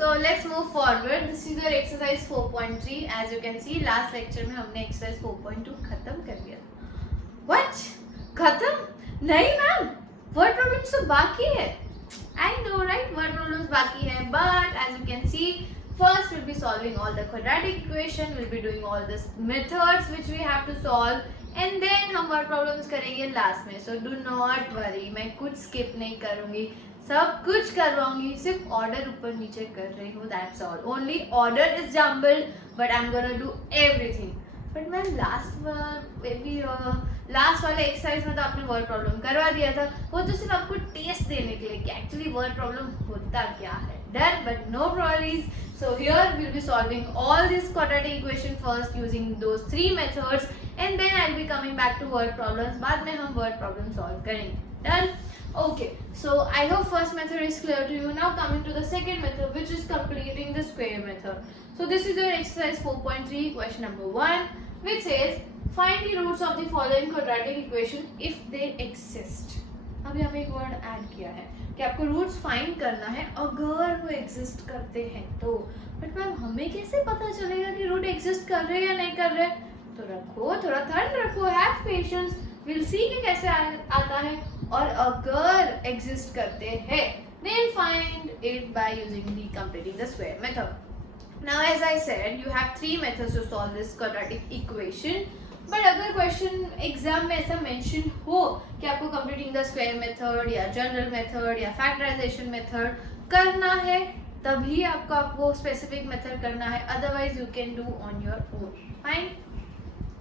So let's move forward. This is your exercise 4.3. As you can see, last lecture में हमने exercise 4.2 खत्म कर दिया. What? खत्म? नहीं मैम, word problems तो बाकी है. I know, right? Word problems बाकी है, but as you can see, first we'll be solving all the quadratic equation. We'll be doing all the methods which we have to solve, and then हम word problems करेंगे last में. So do not worry, मैं कुछ skip नहीं करूँगी. सब कुछ करवाऊंगी, सिर्फ ऑर्डर ऊपर नीचे कर रही हूँ, that's all. Only order is jumbled but I am gonna do everything. But ma'am last वाले एक्सरसाइज में तो आपने वर्ड प्रॉब्लम करवा दिया था. वो तो सिर्फ आपको टेस्ट देने के लिए कि एक्चुअली वर्ड प्रॉब्लम होता क्या है. Done, but no worries. So here we'll be solving all this quadratic equation first using those three methods, and then I'll be coming back to word problems. बाद में हम word problem solve करेंगे. Done? Okay. So I hope first method is clear to you. Now coming to the second method, which is completing the square method. So this is your exercise 4.3, question number 1, which says find the roots of the following quadratic equation if they exist. अब यहाँ पे एक word add किया है कि आपको roots find करना है अगर वो एग्जिस्ट करते हैं तो. बट मैम हमें कैसे पता चलेगा कि रूट एग्जिस्ट कर रहे हैं या नहीं कर रहे? तो रखो, थोड़ा थर्ड रखो, हैव पेशेंस, विल सी कि कैसे आता है. और अगर एग्जिस्ट करते हैं then find it by using the completing the square method. Now as I said, you have three methods to solve this quadratic equation. But अगर क्वेश्चन एग्जाम में ऐसा मेंशन हो कि आपको कंप्लीटिंग द स्क्वायर मेथड या general method या factorisation method करना है, तभी आपको वो स्पेसिफिक मेथड करना है. Otherwise you can do on your own. Fine.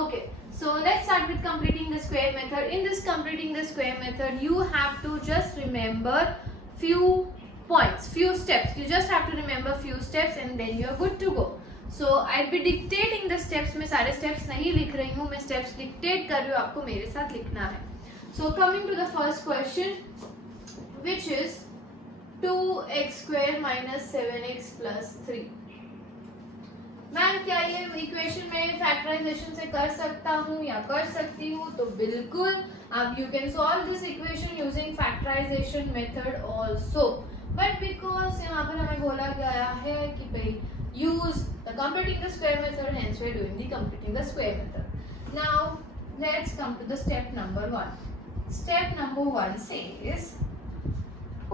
Okay, so let's start with completing the square method. In this completing the square method, you have to just remember few points, few steps. You just have to remember few steps and then you are good to go. So I'll be dictating the steps. मैं सारे steps नहीं लिख रही हूँ, मैं steps dictate कर रही हूँ, आपको मेरे साथ लिखना है. So coming to the first question, which is 2x square minus 7x plus 3. Ma'am क्या ये इक्वेशन में फैक्टराइजेशन से कर सकता हूँ या कर सकती हूँ? तो बिल्कुल, अब you can solve this equation using factorisation method also. But because यहाँ पर हमें बोला गया है कि भाई use the completing the square method, hence we are doing the completing the square method. Now let's come to the step number 1. Step number 1 says,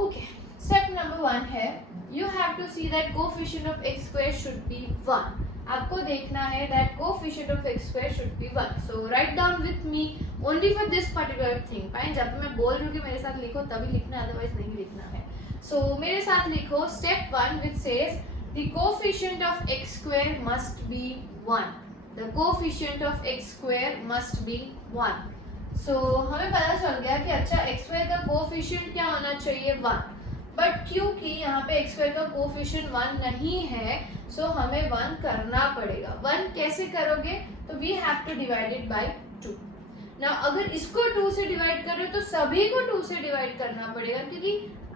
okay, step number 1 है you have to see that coefficient of x square should be 1. आपको देखना है that coefficient of x square should be 1. So write down with me only for this particular thing. Fine, जब मैं बोल रही हूँ कि मेरे साथ लिखो तभी लिखना, otherwise नहीं लिखना है. So मेरे साथ लिखो step 1 which says the coefficient of x square must be 1. The coefficient of x square must be 1. So हमें पता चल गया कि अच्छा x square का coefficient क्या होना चाहिए? 1. बट क्योंकि यहाँ पे x square का coefficient 1 नहीं है, so हमें 1 करना पड़ेगा. 1 कैसे करोगे? तो we have to divide it by 2. Now अगर इसको 2 से डिवाइड कर रहे हो तो सभी को 2 से डिवाइड करना पड़ेगा, क्योंकि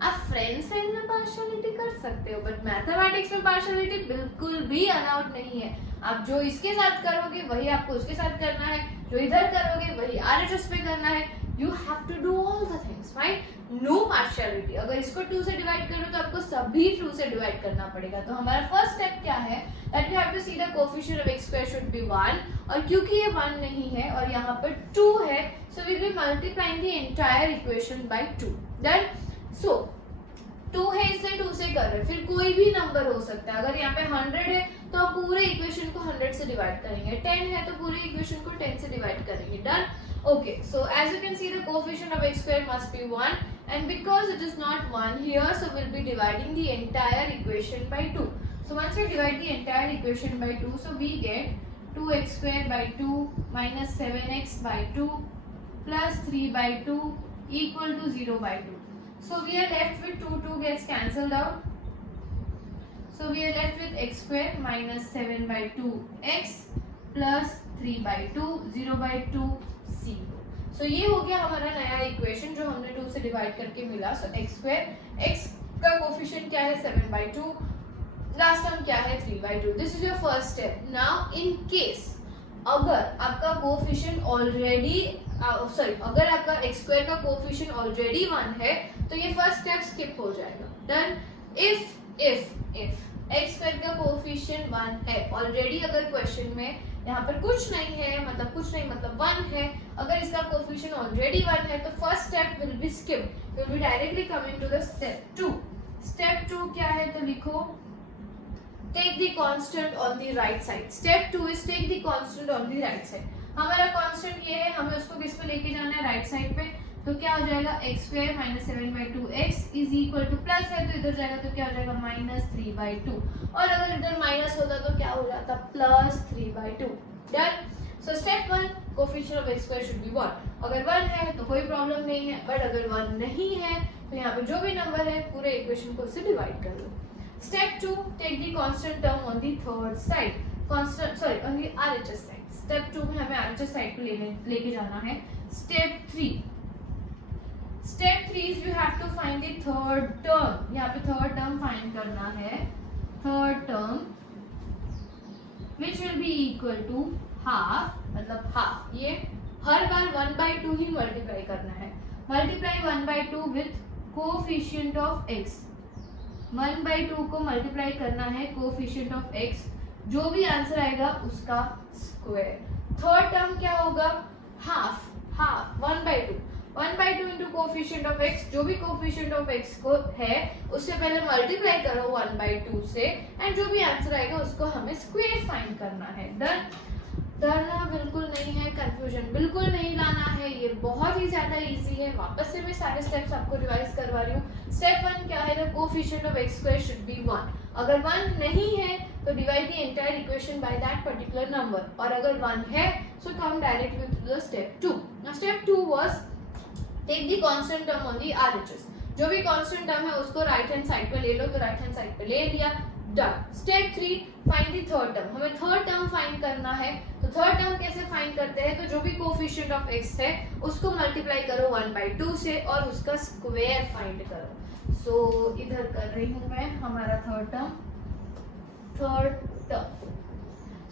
आप फ्रेंड साइज में पार्शियलिटी कर सकते हो बट मैथमेटिक्स में पार्शियलिटी बिल्कुल भी अलाउड नहीं है. आप जो इसके साथ करोगे वही आपको उसके साथ करना है, जो इधर करोगे वही आरएचएस पे करना है. You have to do all the things. Fine, no partiality. अगर इसको 2 से डिवाइड करो तो आपको सभी 2 से डिवाइड करना पड़ेगा. तो हमारा फर्स्ट स्टेप क्या है? That we have to see the coefficient of x square should be 1. और क्योंकि ये 1 नहीं है और यहाँ पर 2 है, so we will multiplying the entire equation by 2. Done. So 2 है इसलिए 2 से कर रहे हैं, फिर कोई भी नंबर हो सकता है. अगर यहाँ पे 100 है तो आप पूरे इक्वेशन को 100 से डिवाइड करेंगे. 10 है तो पूरे इक्वेशन को 10 से डिवाइड करेंगे. Done. Okay, so as you can see the coefficient of x square must be 1 and because it is not 1 here, so we'll be dividing the entire equation by 2. So once we divide the entire equation by 2, so we get 2x square by 2 minus 7x by 2 plus 3 by 2 equal to 0 by 2. So we are left with 2 gets cancelled out. So we are left with x square minus 7 by 2x plus 3 by 2, 0 by 2, 0. So ये हो गया हमारा नया equation जो हमने 2 से divide करके मिला. So x square, x का कोफिशिएंट क्या है? 7 by 2. लास्ट टर्म क्या है? 3 by 2. This is your first step. Now in case अगर आपका कोफिशिएंट ऑलरेडी अगर आपका x स्क्वायर का कोफिशिएंट ऑलरेडी 1 है तो ये फर्स्ट स्टेप स्किप हो जाएगा. डन. इफ एक्स स्क्वायर का कोफिशिएंट 1 है। ऑलरेडी अगर क्वेश्चन में यहाँ पर कुछ नहीं है, मतलब कुछ नहीं मतलब 1 है, अगर इसका कोफिशिएंट ऑलरेडी 1 है तो first step will be skip, will be directly coming to the step 2। Step 2 क्या है तो लिखो take the constant on the right side. Step 2 is take the constant on the right side. हमारा constant ये है, हमें उसको किस पे लेके जाना है, राइट साइड पे। तो क्या हो जाएगा x square minus 7/2x is equal two plus है तो इधर जाएगा तो क्या हो जाएगा -3/2, और अगर इधर माइनस होता तो क्या हो जाता +3/2। Done. So step 1 coefficient of x square should be 1। अगर 1 है तो कोई प्रॉब्लम नहीं है, बट अगर 1 नहीं है तो यहाँ पे जो भी नंबर है पूरे इक्वेशन को उससे डिवाइड कर लो। Step 2 take the constant term on the third side, constant sorry on the RHS side. Step 2 में हमें आरएचएस साइड को लेके जाना है। Step 3 is you have to find the third term. यहाँ पे थर्ड टर्म फाइंड करना है। Third term which will be equal to half, मतलब हाफ, ये हर बार 1/2 ही मल्टीप्लाई करना है। Multiply 1/2 with coefficient of x। 1/2 को मल्टीप्लाई करना है कोफिशिएंट ऑफ x, जो भी आंसर आएगा उसका स्क्वायर। थर्ड टर्म क्या होगा, half 1/2 into coefficient of x, जो भी कोफिशिएंट ऑफ x को है उससे पहले मल्टीप्लाई करो 1/2 से, एंड जो भी आंसर आएगा उसको हमें स्क्वायर फाइंड करना है। डन। डरना बिल्कुल नहीं है, कंफ्यूजन बिल्कुल नहीं लाना है, ये बहुत ही ज्यादा इजी है। वापस से मैं सारे स्टेप्स आपको रिवाइज करवा रही हूँ। स्टेप 1 क्या है, the coefficient of x square should be 1। अगर 1 नहीं है तो divide the entire equation by that particular number, और अगर 1 है so come directly to the step 2। Now step 2 was take the constant term on the RHS. जो भी constant term है उसको राइट हैंड साइड पे ले लो, तो राइट हैंड साइड पे ले लिया। Done. Step 3 find the third term. हमें थर्ड टर्म फाइंड करना है। तो थर्ड टर्म कैसे फाइंड करते हैं, तो जो भी कोफिशिएंट ऑफ x है उसको मल्टीप्लाई करो 1/2 से और उसका स्क्वायर फाइंड करो। सो इधर कर रही हूं मैं हमारा थर्ड टर्म।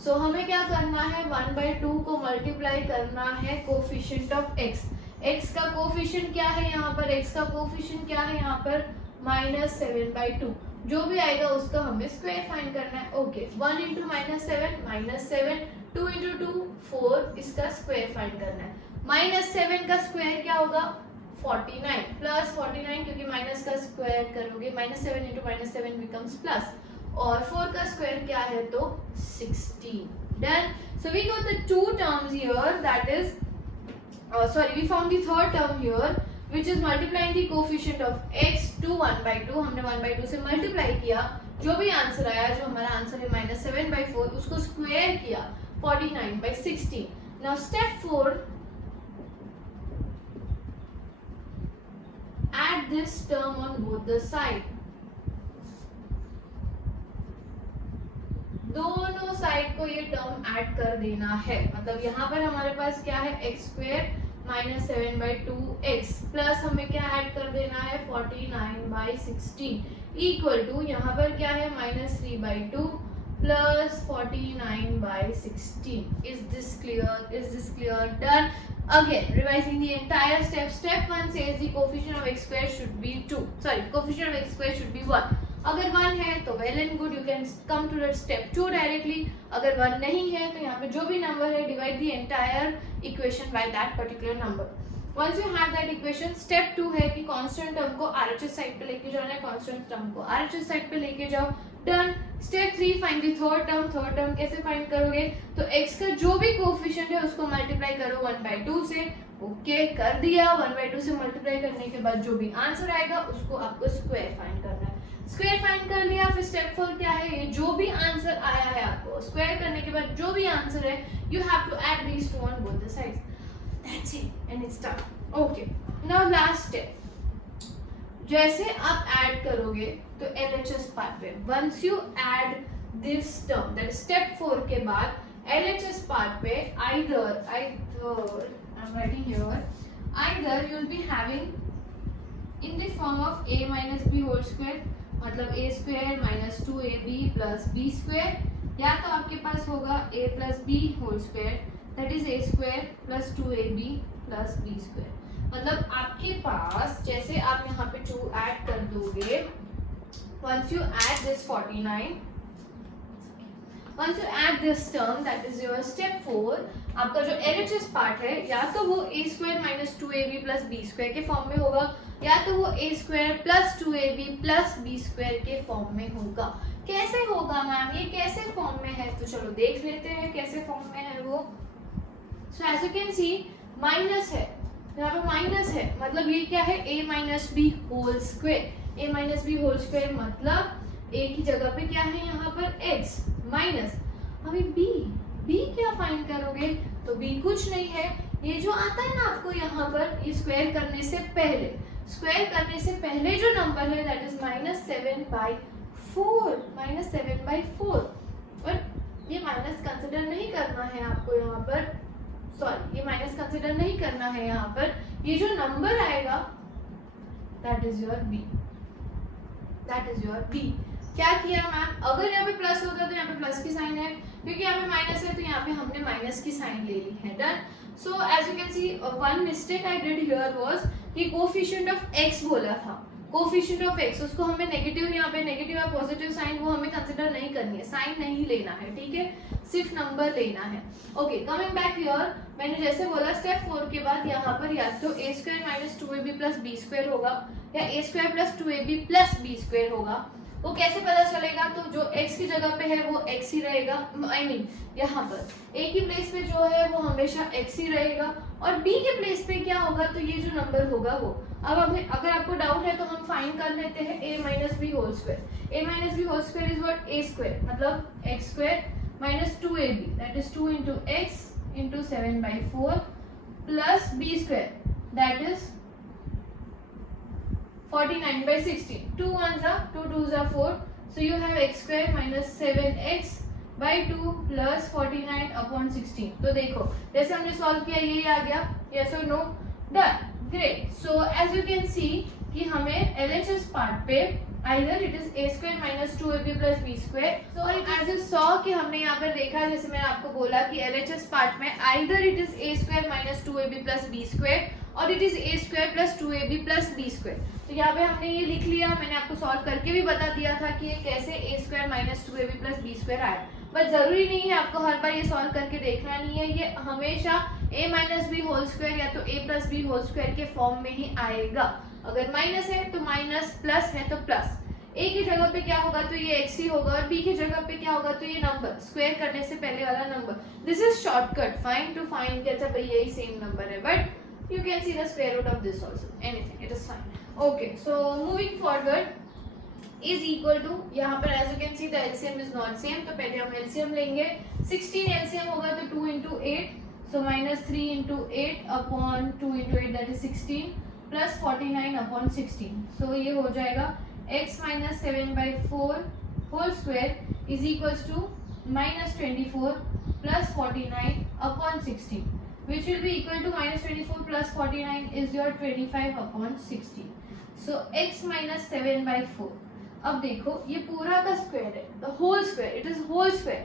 सो हमें क्या करना है, 1/2 को मल्टीप्लाई करना है कोफिशिएंट ऑफ x। x का कोफिशिएंट क्या है यहाँ पर, x का कोफिशिएंट क्या है यहाँ पर -7/2। जो भी आएगा उसका हमें स्क्वायर फाइंड करना है। ओके, 1 इंटू -7, 2 इंटू 2 4, इसका स्क्वायर फाइंड करना है। -7 का स्क्वायर क्या होगा 49, प्लस 49 क्योंकि माइनस का स्क्वायर करोगे -7 इंटू -7 बिकम्स प्लस, और 4 का स्क्वायर क्या है तो 16। Done. So we got the two terms here, that is we found the third term here which is multiplying the coefficient of x to 1/2। हमने 1/2 से मल्टीप्लाई किया, जो भी आंसर आया, जो हमारा आंसर है -7/4, उसको स्क्वायर किया 49/16। Now step 4 add this term on both the side। दोनों साइड को ये टर्म ऐड कर देना है। मतलब यहाँ पर हमारे पास क्या है x स्क्वायर -7/2x प्लस हमें क्या ऐड कर देना है 49/16 इक्वल टू यहाँ पर क्या है -3/2 plus 49/16। Is this clear? Done. Again, revising the entire step. Step 1 says the coefficient of x square should be 2. Coefficient of x square should be 1. अगर 1 है तो well and good, you can come to the step 2 directly। अगर 1 नहीं है तो यहाँ पे जो भी नंबर है divide the entire equation by that particular number। Once you have that equation, step 2 है कि constant term को RHS साइड पे लेके जाना है, constant term को RHS साइड पे लेके जाओ। Done. Step 3 find the third term। Third term कैसे फाइंड करोगे, तो x का जो भी कोफिशिएंट है उसको मल्टीप्लाई करो 1/2 से। ओके, कर दिया। 1/2 से मल्टीप्लाई करने के बाद जो भी आंसर आएगा उसको आपको स्क्वायर फाइंड करना है। स्क्वायर फाइंड कर लिया, फिर स्टेप 4 क्या है, ये जो भी आंसर आया है आपको स्क्वायर करने के बाद जो भी आंसर है you have to add these two on both the sides. That's it and it's done. Okay, now last step. जैसे आप ऐड करोगे तो LHS पार्ट पे, once you add this term, that step 4 के बाद LHS पार्ट पे either I'm writing here, either you will be having in the form of a minus b whole square, मतलब a square minus 2ab plus b square, या तो आपके पास होगा a plus b whole square, that is a square plus 2ab plus b square। मतलब आपके पास जैसे आप यहाँ पे 2 ऐड कर दोगे, once you add this 49 once you add this term that is your step 4, आपका जो LHS पार्ट है या तो वो a² minus 2ab plus b² के फॉर्म में होगा या तो वो a² plus 2ab plus b² के फॉर्म में होगा। कैसे होगा मैम, ये कैसे फॉर्म में है, तो चलो देख लेते हैं कैसे फॉर्म में है वो। So as you can see minus है, यहाँ पे माइनस है, मतलब ये क्या है, a minus B whole square. a minus B whole square मतलब a की जगह पे क्या है यहाँ पर x माइनस, अभी b क्या फाइंड करोगे, तो b कुछ नहीं है, ये जो आता है ना आपको यहाँ पर, ये स्क्वायर करने से पहले जो नंबर है दैट इज -7/4 और ये माइनस कंसिडर नहीं करना है आपको यहाँ पर, सॉरी ये माइनस कंसिडर नहीं करना है यहाँ पर, ये जो नंबर आएगा दैट इज योर b। क्या किया मैम, अगर यहाँ पे प्लस होता तो यहाँ पे प्लस की साइन है, क्योंकि यहाँ पे माइनस है तो यहाँ पे हमने माइनस की साइन ले ली है। Done. So as you can see one mistake I did here was कि कोफिशिएंट ऑफ x बोला था, कोफिशिएंट ऑफ x उसको हमें नेगेटिव, यहाँ पे नेगेटिव या पॉजिटिव साइन वो हमें कंसीडर नहीं करनी है, साइन नहीं लेना है, ठीक है, सिर्फ नंबर लेना है। ओके, कमिंग बैक हियर, मैंने जैसे बोला स्टेप 4 के बाद यहाँ पर या तो a² minus 2ab plus b² होगा या a² plus 2ab plus b² होगा। वो कैसे पता चलेगा, तो जो x की जगह पे है वो x ही रहेगा, आई मीन यहाँ पर a की प्लेस पे जो है वो हमेशा x ही रहेगा और b के प्लेस पे क्या होगा, तो ये जो नंबर होगा वो। अब हमें अगर आपको डाउट है तो हम फाइंड कर लेते हैं a minus B whole square. a minus B whole square is what, a² मतलब x² minus 2ab that is 2 into x into 7/4 plus b² that is 49/16. 2 1s are 2 2s are 4. So you have x² minus 7x by 2 plus 49/16. तो देखो जैसे हमने solve किया यही आ गया, yes or no, done, great. So as you can see कि हमें LHS part पे either it is a² minus 2ab plus b². So as you saw कि हमने यहाँ पर देखा, जैसे मैंने आपको बोला कि LHS पार्ट में either it is a² minus 2ab plus b² और it is a² plus 2ab plus b². तो यहाँ पे हमने ये लिख लिया, मैंने आपको सॉल्व करके भी बता दिया था कि ये कैसे a² minus 2ab plus b² आया, बट जरूरी नहीं है आपको हर बार ये सॉल्व करके देखना नहीं है, ये हमेशा a minus B whole square या तो a plus B whole square के फॉर्म में ही आएगा। अगर माइनस है तो माइनस, प्लस है तो प्लस, a की जगह पे क्या होगा तो ये x ही होगा और b की जगह पे क्या होगा तो ये नंबर स्क्वायर करने से पहले वाला number. This is shortcut find to find कि अच्छा भाई यही सेम नंबर है, but you can see the square root of this also, anything, it is fine. Okay, so moving forward is equal to, यहाँ पर as you can see the LCM is not same, तो पहले हम LCM लेंगे, 16 LCM होगा तो 2 into 8, so minus 3 into 8 upon 2 into 8 that is 16 plus 49 upon 16, so ये हो जाएगा x minus 7/4 whole square is equals to minus 24 plus 49 upon 16. Which will be equal to minus 24 plus 49 is your 25 upon 16. So x minus 7/4. अब देखो ये पूरा का square है, the whole square, it is whole square.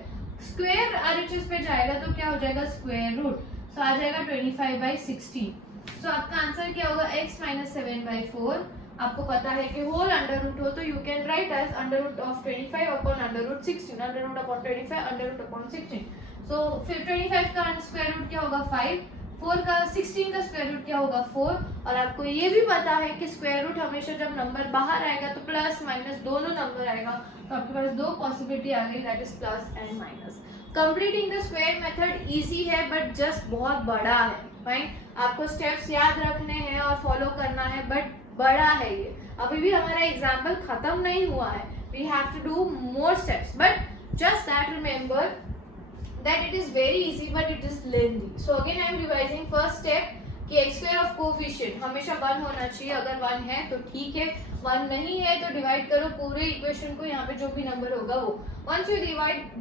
Square RHS पे जाएगा तो क्या हो जाएगा स्क्वायर रूट, so आ जाएगा 25/16. So आपका आंसर क्या होगा x minus 7/4. आपको पता है कि होल अंडर रूट हो तो you can write as under root of 25 upon under root 16, under root upon 25 under root upon 16. So फिर 25 का स्क्वायर रूट क्या होगा 5, 4 का 16 का स्क्वायर रूट क्या होगा 4, और आपको ये भी पता है कि स्क्वायर रूट हमेशा जब नंबर बाहर आएगा तो प्लस माइनस दोनों नंबर आएगा, तो आपके पास दो पॉसिबिलिटी आ गई that is plus and minus. Completing the square method easy है बट जस्ट बहुत बड़ा है, फाइन, आपको स्टेप्स याद रखने हैं और फॉलो करना है, बट बड़ा है ये, अभी भी हमारा एग्जाम्पल खत्म नहीं हुआ है, we have to do more steps, but just that remember that it is very easy but it is lengthy. So again I am revising first step कि x square of coefficient हमेशा 1 होना चाहिए, अगर 1 है तो ठीक है, 1 नहीं है तो डिवाइड करो पूरे इक्वेशन को, यहाँ पे जो भी नंबर होगा वो, once you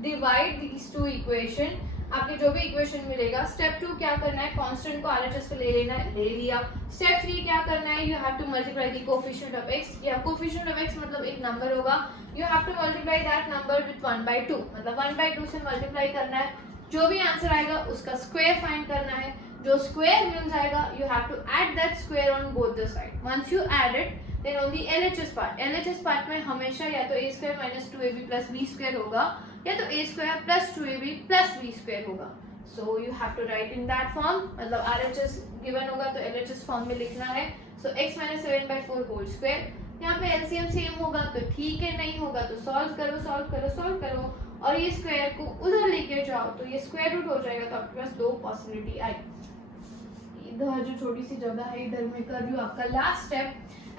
divide these two equation, आपके जो भी इक्वेशन मिलेगा, स्टेप 2 क्या करना है, कांस्टेंट को RHS को ले लेना है, ले लिया। स्टेप 3 क्या करना है, you have to multiply the coefficient of x, या कोफिशिएंट ऑफ x मतलब एक नंबर होगा, you have to multiply that number with 1/2, मतलब 1/2 से मल्टीप्लाई करना है, जो भी आंसर आएगा उसका स्क्वायर फाइंड करना है, जो स्क्वायर मिल जाएगा you have to add that square on both the side, once you add it then on the LHS part में हमेशा या तो a² minus 2ab plus b² होगा या तो a² plus 2ab plus b² होगा. So you have to write in that form. मतलब RHS given होगा तो LHS फॉर्म में लिखना है. So x minus 7/4 whole square. यहाँ पे LCM सेम होगा तो ठीक है, नहीं होगा तो सॉल्व करो और ये स्क्वायर को उधर लेके जाओ तो ये स्क्वायर रूट हो जाएगा. तो आपके पास दो पॉसिबिलिटी आई. इधर जो छोटी सी जगह है इधर मैं कर रही हूँ आपका last step.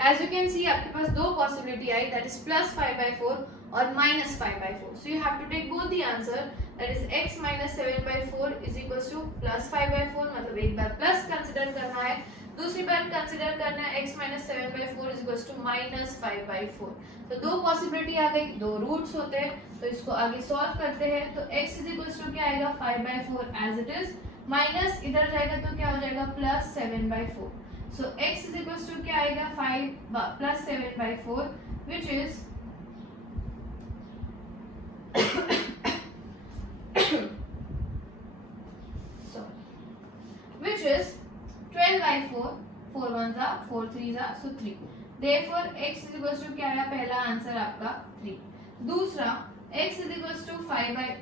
As you can see आपके पास दो पॉसिबिलिटी आई, दैट इज प्लस 5/4 और minus 5/4. So you have to take both the answer, that is x minus 7/4 is equals to plus 5/4. मतलब एक बार प्लस कंसीडर करना है, दूसरी बार कंसीडर करना है x minus 7/4 is equals to minus 5/4. तो दो पॉसिबिलिटी आ गई, दो रूट्स होते हैं तो इसको आगे सॉल्व करते हैं. तो x is equals to क्या आएगा 5/4 as it is, माइनस इधर जाएगा तो क्या हो जाएगा plus 7/4. So x is equals to क्या आएगा 5 plus 7/4 which is which is 12/4. 4 1s are 4 3s are so 3. Therefore x is equals to क्या आया पहला आंसर आपका 3. दूसरा x is equals to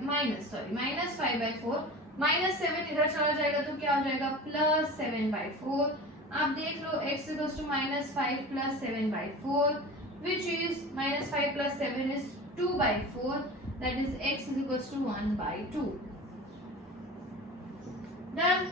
minus 5/4 minus 7 इधर चला जाएगा तो क्या हो जाएगा प्लस 7/4. आप देख लो x is equals to minus 5 plus 7/4 which is minus 5 plus 7 is 2/4. That is x is equals to 1/2. Done.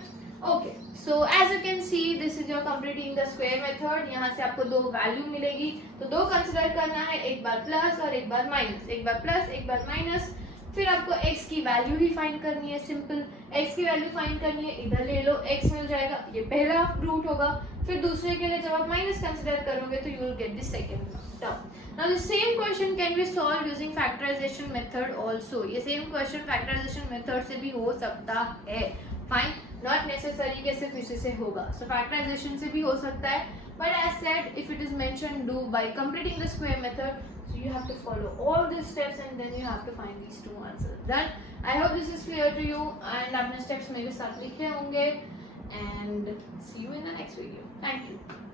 Okay. So as you can see, this is your completing the square method. यहाँ से आपको दो value मिलेगी तो दो consider करना है, एक बार प्लस और एक बार माइनस. एक बार प्लस एक बार माइनस. फिर आपको x की वैल्यू ही फाइंड करनी है. सिंपल x की वैल्यू फाइंड करनी है, इधर ले लो x मिल जाएगा, ये पहला रूट होगा. फिर दूसरे के लिए जब आप माइनस कंसिडर करोगे तो you will get the second term. Now the same question can be solved using factorization method also. ये same question factorization method से भी हो सकता है. Fine, not necessary कि सिर्फ इसी से होगा. So factorization से भी हो सकता है. But as said, if it is mentioned, do by completing the square method. So you have to follow all these steps and then you have to find these two answers. Done. I hope this is clear to you and आपने steps मेरे साथ लिखे होंगे. And see you in the next video. Thank you.